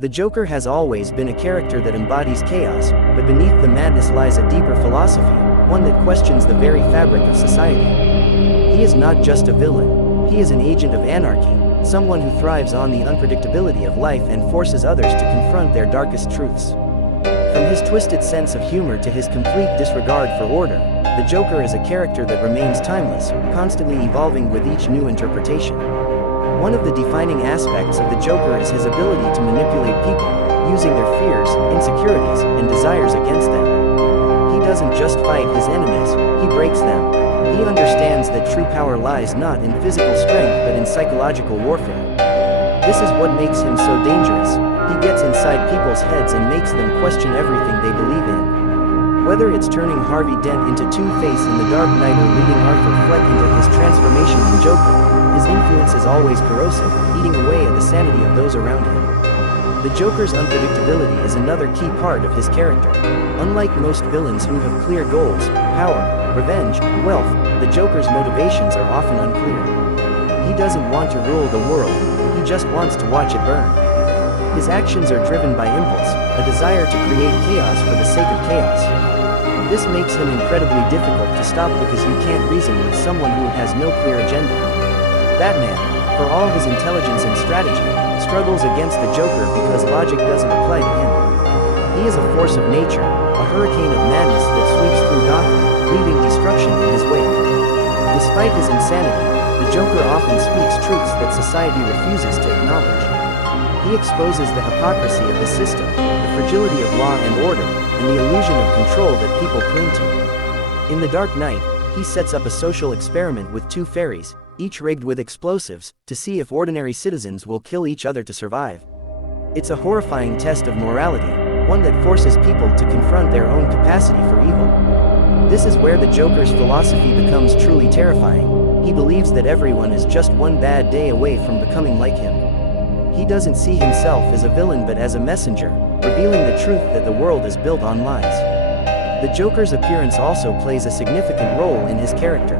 The Joker has always been a character that embodies chaos, but beneath the madness lies a deeper philosophy, one that questions the very fabric of society. He is not just a villain, he is an agent of anarchy, someone who thrives on the unpredictability of life and forces others to confront their darkest truths. From his twisted sense of humor to his complete disregard for order, the Joker is a character that remains timeless, constantly evolving with each new interpretation. One of the defining aspects of the Joker is his ability to manipulate people, using their fears, insecurities, and desires against them. He doesn't just fight his enemies, he breaks them. He understands that true power lies not in physical strength but in psychological warfare. This is what makes him so dangerous. He gets inside people's heads and makes them question everything they believe in. Whether it's turning Harvey Dent into Two-Face in The Dark Knight or leading Arthur Fleck into his transformation in Joker, his influence is always corrosive, eating away at the sanity of those around him. The Joker's unpredictability is another key part of his character. Unlike most villains who have clear goals, power, revenge, wealth, the Joker's motivations are often unclear. He doesn't want to rule the world, he just wants to watch it burn. His actions are driven by impulse, a desire to create chaos for the sake of chaos. This makes him incredibly difficult to stop because you can't reason with someone who has no clear agenda. Batman, for all his intelligence and strategy, struggles against the Joker because logic doesn't apply to him. He is a force of nature, a hurricane of madness that sweeps through Gotham, leaving destruction in his wake. Despite his insanity, the Joker often speaks truths that society refuses to acknowledge. He exposes the hypocrisy of the system, the fragility of law and order, and the illusion of control that people cling to. In The Dark Knight, he sets up a social experiment with two fairies, each rigged with explosives, to see if ordinary citizens will kill each other to survive. It's a horrifying test of morality, one that forces people to confront their own capacity for evil. This is where the Joker's philosophy becomes truly terrifying. He believes that everyone is just one bad day away from becoming like him. He doesn't see himself as a villain but as a messenger, revealing the truth that the world is built on lies. The Joker's appearance also plays a significant role in his character.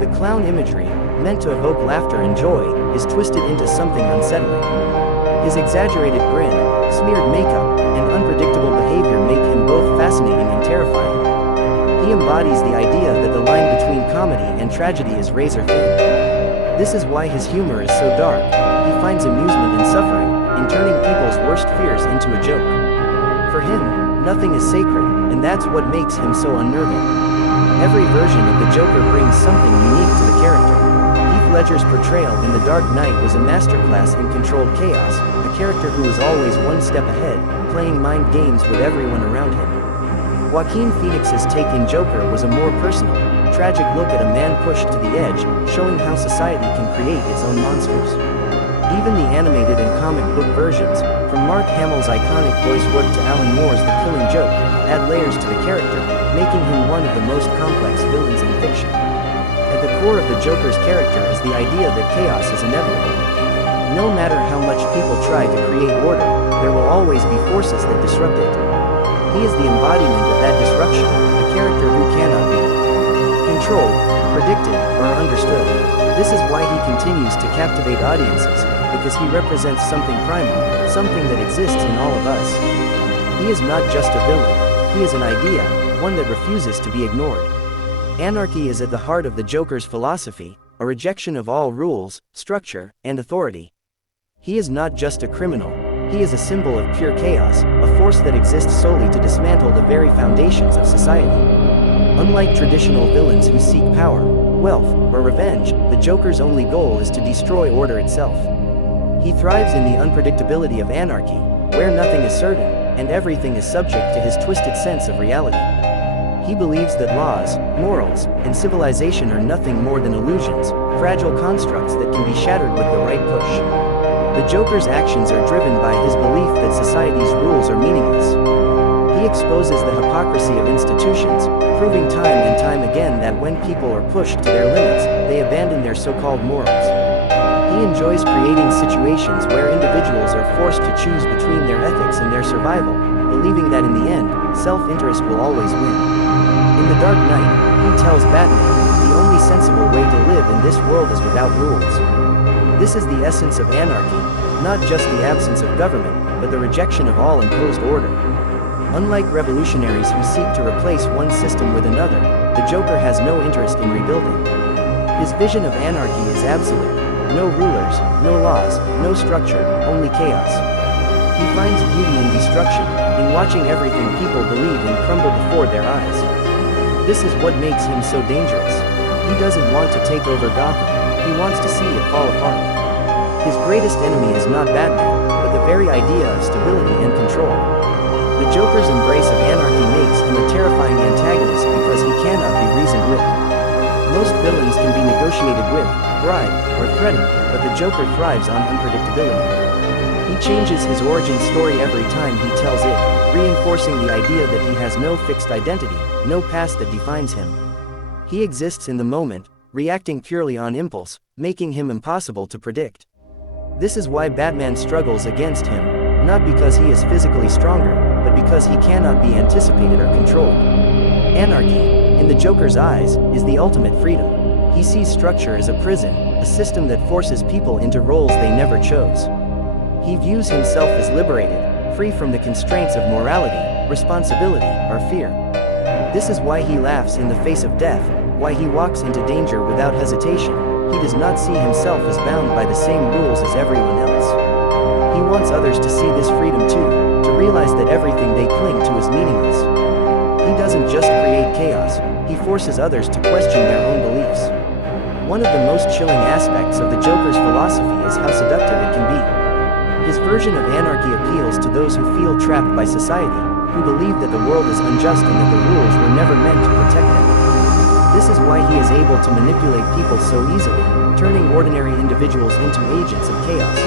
The clown imagery, meant to evoke laughter and joy, is twisted into something unsettling. His exaggerated grin, smeared makeup, and unpredictable behavior make him both fascinating and terrifying. He embodies the idea that the line between comedy and tragedy is razor thin. This is why his humor is so dark. He finds amusement in suffering, in turning people's worst fears into a joke. For him, nothing is sacred, and that's what makes him so unnerving. Every version of the Joker brings something unique to the character. Heath Ledger's portrayal in The Dark Knight was a masterclass in controlled chaos, a character who was always one step ahead, playing mind games with everyone around him. Joaquin Phoenix's take in Joker was a more personal, tragic look at a man pushed to the edge, showing how society can create its own monsters. Even the animated and comic book versions, from Mark Hamill's iconic voice work to Alan Moore's The Killing Joke, add layers to the character, making him one of the most complex villains in fiction. At the core of the Joker's character is the idea that chaos is inevitable. No matter how much people try to create order, there will always be forces that disrupt it. He is the embodiment of that disruption, a character who cannot be controlled, predicted, or understood. This is why he continues to captivate audiences, because he represents something primal, something that exists in all of us. He is not just a villain, he is an idea, one that refuses to be ignored. Anarchy is at the heart of the Joker's philosophy, a rejection of all rules, structure, and authority. He is not just a criminal, he is a symbol of pure chaos, a force that exists solely to dismantle the very foundations of society. Unlike traditional villains who seek power, wealth, or revenge, the Joker's only goal is to destroy order itself. He thrives in the unpredictability of anarchy, where nothing is certain, and everything is subject to his twisted sense of reality. He believes that laws, morals, and civilization are nothing more than illusions, fragile constructs that can be shattered with the right push. The Joker's actions are driven by his belief that society's rules are meaningless. He exposes the hypocrisy of institutions, proving time and time again that when people are pushed to their limits, they abandon their so-called morals. He enjoys creating situations where individuals are forced to choose between their ethics and their survival, believing that in the end, self-interest will always win. In The Dark Knight, he tells Batman, the only sensible way to live in this world is without rules. This is the essence of anarchy, not just the absence of government, but the rejection of all imposed order. Unlike revolutionaries who seek to replace one system with another, the Joker has no interest in rebuilding. His vision of anarchy is absolute. No rulers, no laws, no structure, only chaos. He finds beauty in destruction, in watching everything people believe in crumble before their eyes. This is what makes him so dangerous. He doesn't want to take over Gotham, he wants to see it fall apart. His greatest enemy is not Batman, but the very idea of stability and control. The Joker's embrace of anarchy makes him a terrifying antagonist because he cannot be reasoned with. Most villains can be negotiated with, bribed, or threatened, but the Joker thrives on unpredictability. He changes his origin story every time he tells it, reinforcing the idea that he has no fixed identity, no past that defines him. He exists in the moment, reacting purely on impulse, making him impossible to predict. This is why Batman struggles against him, not because he is physically stronger, but because he cannot be anticipated or controlled. Anarchy, in the Joker's eyes, is the ultimate freedom. He sees structure as a prison, a system that forces people into roles they never chose. He views himself as liberated, free from the constraints of morality, responsibility, or fear. This is why he laughs in the face of death, why he walks into danger without hesitation. He does not see himself as bound by the same rules as everyone else. He wants others to see this freedom too, to realize that everything they cling to is meaningless. He doesn't just create chaos, he forces others to question their own beliefs. One of the most chilling aspects of the Joker's philosophy is how seductive it can be. His version of anarchy appeals to those who feel trapped by society, who believe that the world is unjust and that the rules were never meant to protect them. This is why he is able to manipulate people so easily, turning ordinary individuals into agents of chaos.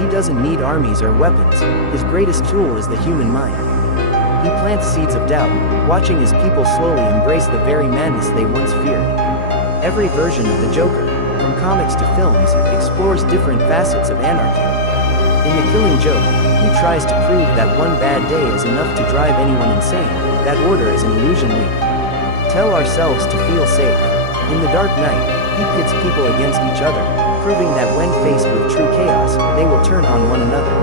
He doesn't need armies or weapons, his greatest tool is the human mind. He plants seeds of doubt, watching his people slowly embrace the very madness they once feared. Every version of the Joker, from comics to films, explores different facets of anarchy. In The Killing Joke, he tries to prove that one bad day is enough to drive anyone insane, that order is an illusion we tell ourselves to feel safe. In The Dark Knight, he pits people against each other, proving that when faced with true chaos, they will turn on one another.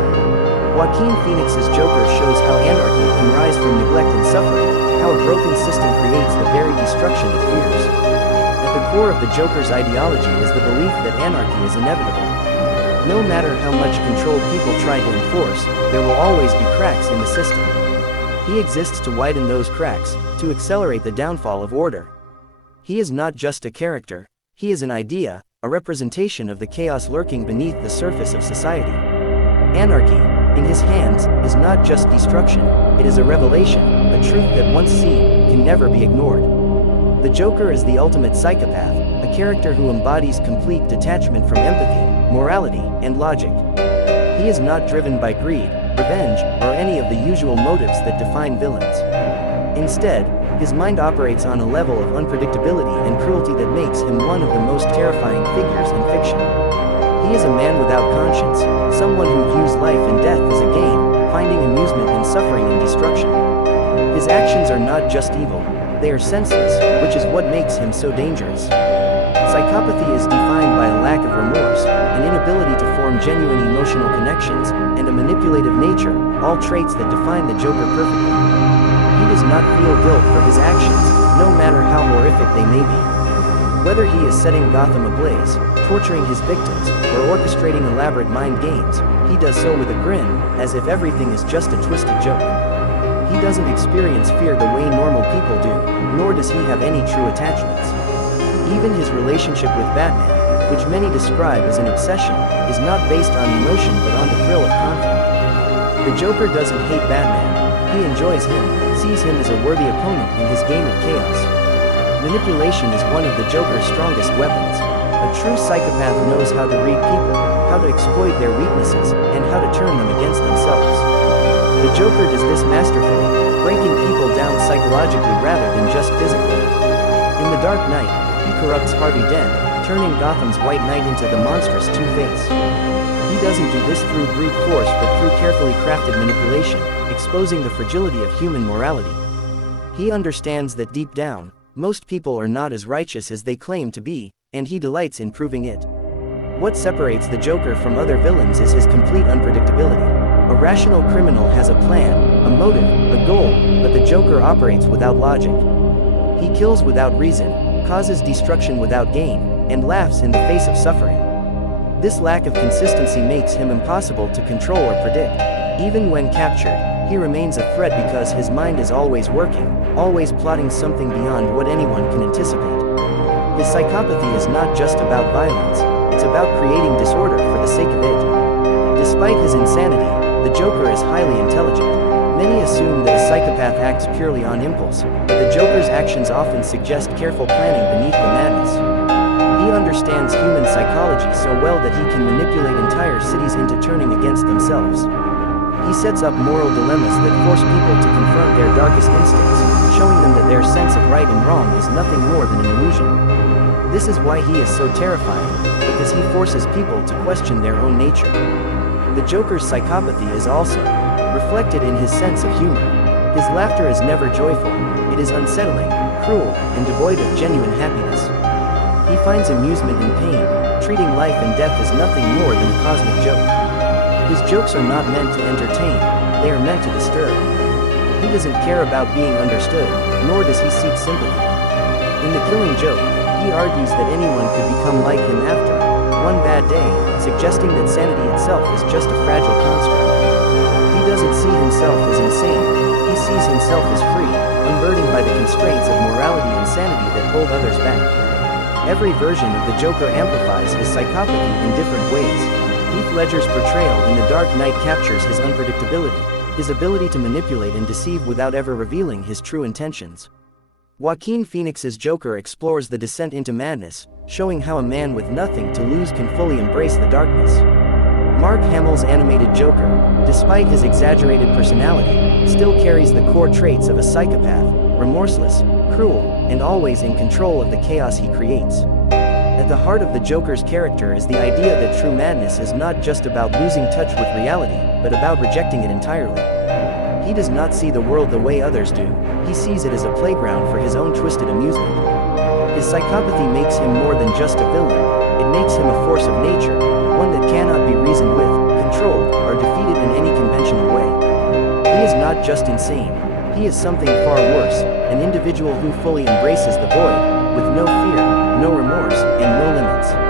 Joaquin Phoenix's Joker shows how anarchy can rise from neglect and suffering, how a broken system creates the very destruction it fears. At the core of the Joker's ideology is the belief that anarchy is inevitable. No matter how much control people try to enforce, there will always be cracks in the system. He exists to widen those cracks, to accelerate the downfall of order. He is not just a character, he is an idea, a representation of the chaos lurking beneath the surface of society. Anarchy, in his hands, is not just destruction, it is a revelation, a truth that once seen, can never be ignored. The Joker is the ultimate psychopath, a character who embodies complete detachment from empathy, morality, and logic. He is not driven by greed, revenge, or any of the usual motives that define villains. Instead, his mind operates on a level of unpredictability and cruelty that makes him one of the most terrifying figures in fiction. He is a man without conscience, someone who views life and death as a game, finding amusement in suffering and destruction. His actions are not just evil, they are senseless, which is what makes him so dangerous. Psychopathy is defined by a lack of remorse, an inability to form genuine emotional connections, and a manipulative nature, all traits that define the Joker perfectly. He does not feel guilt for his actions, no matter how horrific they may be. Whether he is setting Gotham ablaze, torturing his victims, or orchestrating elaborate mind games, he does so with a grin, as if everything is just a twisted joke. He doesn't experience fear the way normal people do, nor does he have any true attachments. Even his relationship with Batman, which many describe as an obsession, is not based on emotion but on the thrill of conflict. The Joker doesn't hate Batman, he enjoys him, sees him as a worthy opponent in his game of chaos. Manipulation is one of the Joker's strongest weapons. A true psychopath knows how to read people, how to exploit their weaknesses, and how to turn them against themselves. The Joker does this masterfully, breaking people down psychologically rather than just physically. In The Dark Knight, he corrupts Harvey Dent, turning Gotham's White Knight into the monstrous Two-Face. He doesn't do this through brute force but through carefully crafted manipulation, exposing the fragility of human morality. He understands that deep down, most people are not as righteous as they claim to be, and he delights in proving it. What separates the Joker from other villains is his complete unpredictability. A rational criminal has a plan, a motive, a goal, but the Joker operates without logic. He kills without reason, causes destruction without gain, and laughs in the face of suffering. This lack of consistency makes him impossible to control or predict. Even when captured, he remains a threat because his mind is always working, always plotting something beyond what anyone can anticipate. His psychopathy is not just about violence, it's about creating disorder for the sake of it. Despite his insanity, the Joker is highly intelligent. Many assume that a psychopath acts purely on impulse, but the Joker's actions often suggest careful planning beneath the madness. He understands human psychology so well that he can manipulate entire cities into turning against themselves. He sets up moral dilemmas that force people to confront their darkest instincts, showing them that their sense of right and wrong is nothing more than an illusion. This is why he is so terrifying, because he forces people to question their own nature. The Joker's psychopathy is also reflected in his sense of humor. His laughter is never joyful, it is unsettling, cruel, and devoid of genuine happiness. He finds amusement in pain, treating life and death as nothing more than a cosmic joke. His jokes are not meant to entertain, they are meant to disturb. He doesn't care about being understood, nor does he seek sympathy. In The Killing Joke, he argues that anyone could become like him after one bad day, suggesting that sanity itself is just a fragile construct. He doesn't see himself as insane, he sees himself as free, unburdened by the constraints of morality and sanity that hold others back. Every version of the Joker amplifies his psychopathy in different ways. Heath Ledger's portrayal in The Dark Knight captures his unpredictability, his ability to manipulate and deceive without ever revealing his true intentions. Joaquin Phoenix's Joker explores the descent into madness, showing how a man with nothing to lose can fully embrace the darkness. Mark Hamill's animated Joker, despite his exaggerated personality, still carries the core traits of a psychopath, remorseless, cruel, and always in control of the chaos he creates. At the heart of the Joker's character is the idea that true madness is not just about losing touch with reality, but about rejecting it entirely. He does not see the world the way others do, he sees it as a playground for his own twisted amusement. His psychopathy makes him more than just a villain, it makes him a force of nature, one that cannot be reasoned with, controlled, or defeated in any conventional way. He is not just insane, he is something far worse, an individual who fully embraces the void, with no fear, no remorse, and no limits.